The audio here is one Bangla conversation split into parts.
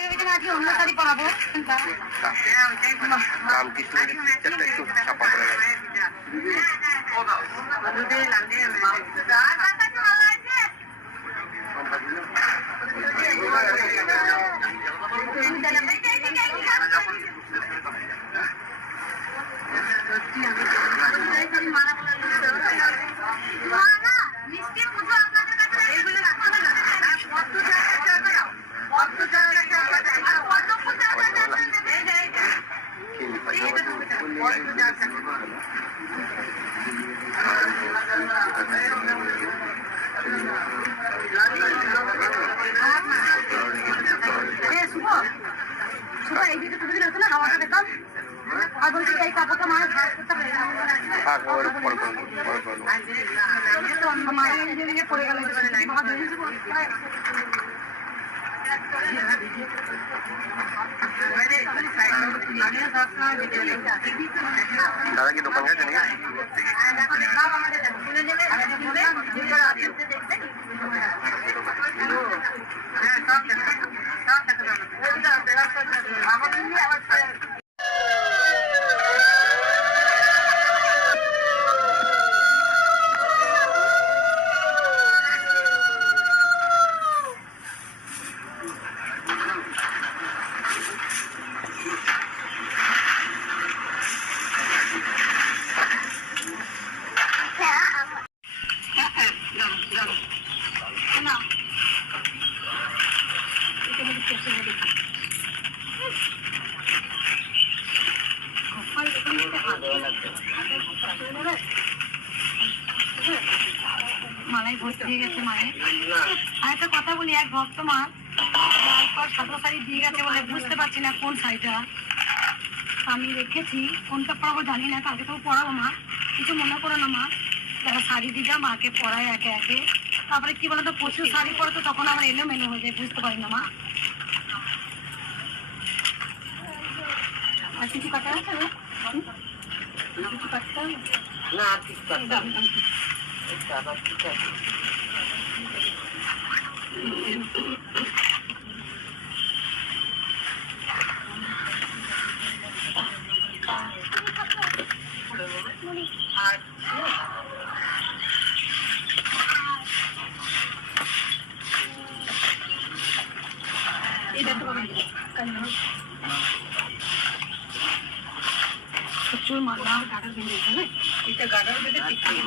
ভেবেছিলাম আজকে অন্য শাড়ি পরাবো রামকৃষ্ণের পিকচারটা একটু ছাপা করে গেছে শুভ দাদা কি দোকান গেছে নাকি? মালাই ভর্তি হয়ে গেছে মায়ের আর একটা কথা বলি এক ভক্ত মা তারপর সাদা শাড়ি দিয়ে গেছে বলে বুঝতে পারছি না কোন শাড়িটা। আমি রেখেছি কোনটা পরাবো জানি না কালকে তো পরাবো মা। কিছু মনে করো না মা যারা শাড়ি দিয়ে যা মাকে পরায় একে একে। তারপরে কি বলতো প্রচুর শাড়ি পরে তো তখন আমার এলোমেলো হয়ে যায় বুঝতে পারি না মা। আর কিছু কাটা আছে? না আর কিছু বাবা প্রচুর মালা গাডার বেঁধেছে না এটা গাডার বেঁধে টিকটিকি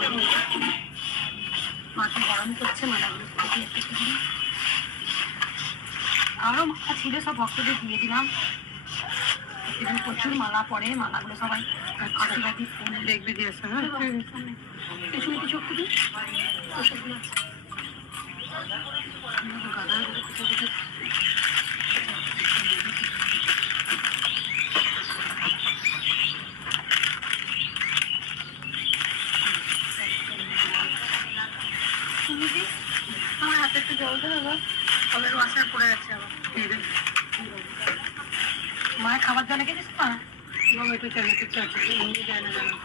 মাকে গরম করছে মালাগুলো আরও মালা ছিল সব ভক্তদের দিয়ে দিলাম। এবং প্রচুর মালা পরে মালাগুলো সবাই আশীর্বাদী ফুল। দেখবে দিয়েছে হ্যাঁ। পেছনে কিছু কোথায় কোথায় তুমি কি আমার হাতে একটু জল দেবে গো কলের ওয়াশার পড়ে যাচ্ছে আবার মায়ের খাবার জল রেখেছিস মা বাবা একটু চালে কিছু আছে এমনি যায় না জানো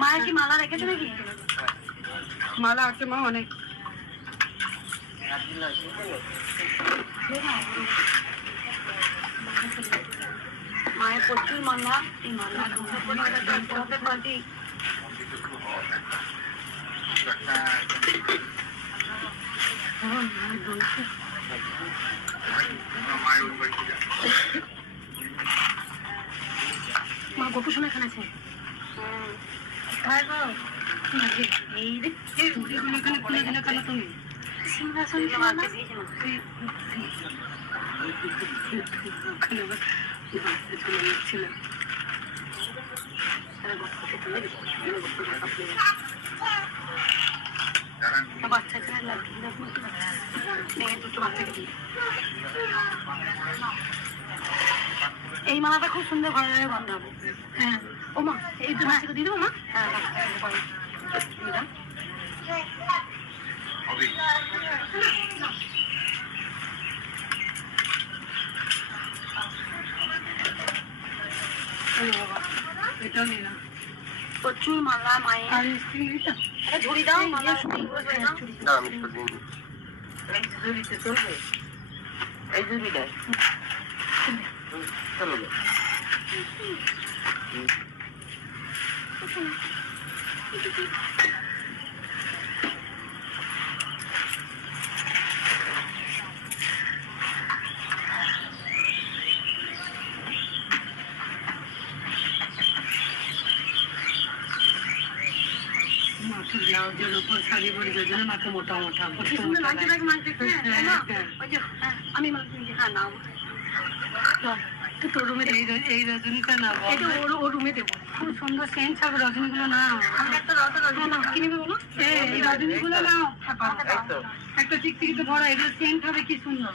মায়ের কি মালা রেখেছে নাকি মালা আছে মা অনেক মায়ের প্রচুর মালা এই মালা মালা জানতে হবে পাটি মা গোপু শোনা এখানে আছে হ্যাঁ এই রে চুড়িগুলো এখানে খুলে দিলে কেন তুমি সিংহাসন শোনা বাচ্চা এই মালাটা খুব সুন্দর ঘরে ঘরে বাঁধাবো হ্যাঁ। ও মা এই বাচ্চাকে দিয়ে দেবো মা? হ্যাঁ এটাও নিলাম প্রচুর মালা মায়ের। ঝুড়ি দাও মালা। ঝুড়ি দাও। না আমি তো দিন এই ঝুড়িতে চলবে এই না এই এই রজনীটা না ওর খুব সুন্দর সেন্ট হবে রজনীগুলো না আমি একটা রজনী রজনী না কিনে দেবো না এই রজনীগুলো তো। একটা চিকচিকিতে ভরা এগুলো সেন্ট হবে কি সুন্দর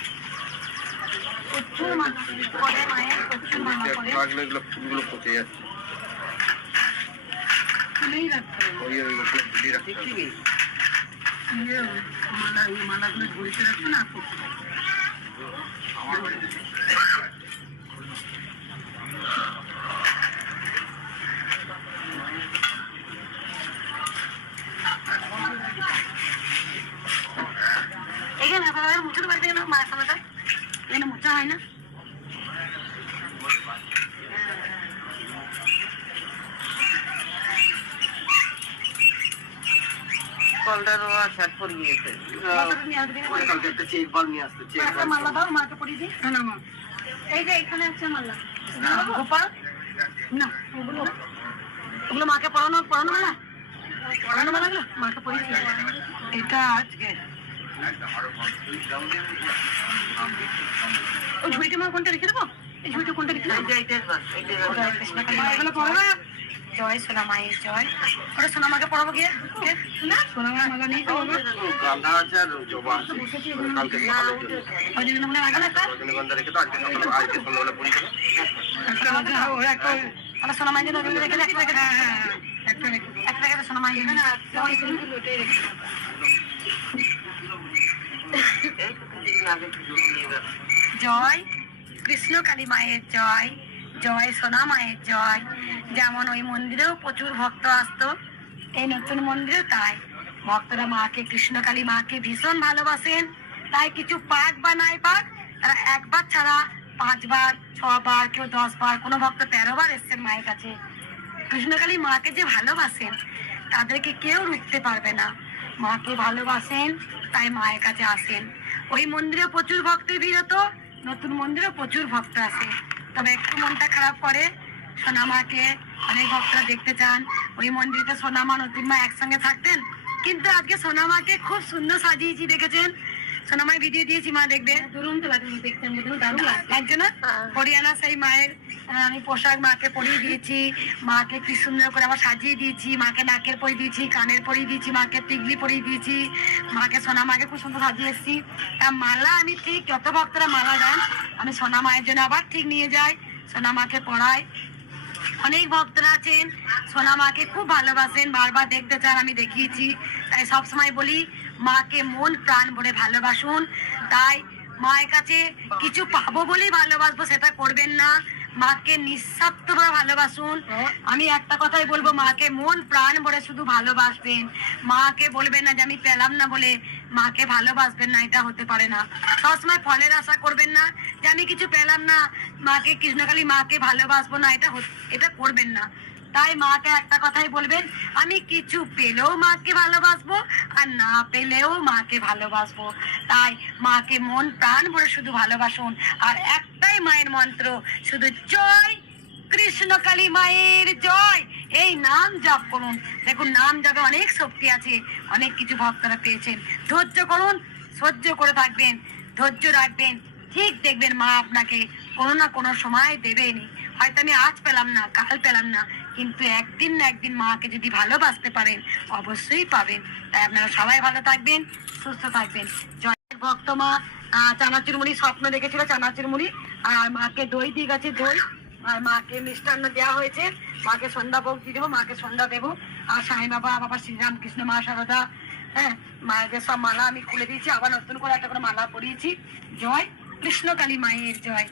প্রচুর মালা করে মায়ের প্রচুর মালা করে লাগল এগুলো ফুলগুলো পচে যাচ্ছে। খুলেই রাখতে হবে ওই ওইগুলো ফুলিয়ে রাখতে হবে। ইয়ে, মালা এই মালাগুলো ঝুড়িতে রাখবে না এখানে আপনারা মুখের বাড়িতে মায়ের সামনেটা মোচা হয় না কলটারও শার্ট পরে গিয়েছে। মাথাটা নিয়ে আসবে ওই কালকে একটা চেক বল নিয়ে আসতে চেক একটা মালা দাও মাকে পরিয়ে দিই। না না মা। এই যে এখানে আছে মালা। গোপাল? না ওগুলো ওগুলো মাকে পড়ানো পড়ানো মালা? পড়ানো মালাগুলো মাকে পরিয়ে এটা আজকে। ওই ঝুড়িটা মা কোনটা রেখে দেবো? এই ঝুড়িটা কোনটা রেখে এগুলো জয় সোনা মায়ের জয়। ওটা সোনা মাকে পড়াবো গিয়ে। মালা নিয়ে যাব ওই মনে না সোনা মায়ের জন্য রেখে একটা রেখে হ্যাঁ হ্যাঁ হ্যাঁ, একটা রেখে দাও। একটা রেখে সোনা মায়ের জন্য জয়, কৃষ্ণ কালী মায়ের জয় জয় সোনা মায়ের জয়। যেমন ওই মন্দিরেও প্রচুর ভক্ত আসতো, এই নতুন মন্দিরেও তাই। ভক্তরা মাকে, কৃষ্ণ কালী মাকে ভীষণ ভালোবাসেন। তাই কিছু পাক বা নাই পাক, তারা একবার ছাড়া পাঁচবার, ছবার, কেউ দশ বার কোনো ভক্ত তেরো বার এসছেন মায়ের কাছে। কৃষ্ণকালী মাকে যে ভালোবাসেন, তাদেরকে কেউ রুখতে পারবে না। মাকে ভালোবাসেন তাই মায়ের কাছে আসেন। ওই মন্দিরে প্রচুর ভক্তের ভিড় হতো নতুন মন্দিরে প্রচুর ভক্ত আসে। তবে একটু মনটা খারাপ করে সোনা মাকে অনেক ভক্তরা দেখতে চান। ওই মন্দিরে সোনা মা নতুন মা একসঙ্গে থাকতেন। কিন্তু আজকে সোনা মাকে খুব সুন্দর সাজিয়েছি দেখেছেন? সোনা মায়ের ভিডিও দিয়েছি মা দেখবে দুরুন তো লাগে দেখতে দারুণ লাগছে। না হরিয়ানা সেই মায়ের আমি পোশাক মাকে পরিয়ে দিয়েছি, মাকে কি সুন্দর করে আমার সাজিয়ে দিয়েছি, মাকে নাকের পরিয়ে দিয়েছি, কানের পরিয়ে দিয়েছি, মাকে টিগলি পরিয়ে দিয়েছি, মাকে সোনা মাকে খুব সুন্দর সাজিয়ে এসেছি। তা মালা আমি ঠিক যত ভক্তরা মালা দেন, আমি সোনা মায়ের জন্য আবার ঠিক নিয়ে যাই, সোনা মাকে পড়াই অনেক ভক্তরা আছেন, সোনা মাকে খুব ভালোবাসেন, বারবার দেখতে চান, আমি দেখিয়েছি। তাই সবসময় বলি, মাকে মন প্রাণ ভরে ভালোবাসুন। তাই মায়ের কাছে কিছু পাবো বলেই ভালোবাসবো, সেটা করবেন না। মাকে নিঃস্বার্থভাবে ভালোবাসুন। আমি একটা কথাই বলব মাকে মন প্রাণ ভরে শুধু ভালোবাসবেন। মাকে বলবেন না যে আমি পেলাম না বলে মাকে ভালোবাসবেন না এটা হতে পারে না। সবসময় ফলের আশা করবেন না যে আমি কিছু পেলাম না মাকে কৃষ্ণকালী মাকে ভালোবাসবো না এটা এটা করবেন না। তাই মাকে একটা কথাই বলবেন, আমি কিছু পেলেও মাকে ভালোবাসবো আর না পেলেও মাকে ভালোবাসবো। তাই মাকে মন প্রাণ ভরে শুধু ভালোবাসুন। আর একটাই মায়ের মন্ত্র, শুধু জয় কৃষ্ণ কালী মায়ের জয়। এই নাম জপ করুন। দেখুন, নাম জপে অনেক শক্তি আছে, অনেক কিছু ভক্তরা পেয়েছেন। ধৈর্য করুন, সহ্য করে থাকবেন, ধৈর্য রাখবেন। ঠিক দেখবেন মা আপনাকে কোনো না কোনো সময় দেবেনি হয়তো আমি আজ পেলাম না, কাল পেলাম না। কিন্তু একদিন না একদিন মাকে যদি ভালোবাসতে পারেন, অবশ্যই পাবেন। তাই আপনারা সবাই ভালো থাকবেন, সুস্থ থাকবেন। জয়ের ভক্ত মা চানাচুর মুড়ি স্বপ্ন দেখেছিল, চানাচুর মুড়ি। আর মাকে দই দিয়ে গেছে, দই। আর মাকে মিষ্টান্ন দেওয়া হয়েছে। মাকে সন্ধ্যা ভোগ দিয়ে দেবো, মাকে সন্ধ্যা দেবো। আর সাই বাবা বাবা শ্রীরাম কৃষ্ণ মা সারদা হ্যাঁ মায়েদের সব মালা আমি খুলে দিয়েছি। আবার নতুন করে একটা করে মালা পরিয়েছি। জয় কৃষ্ণকালী মায়ের জয়।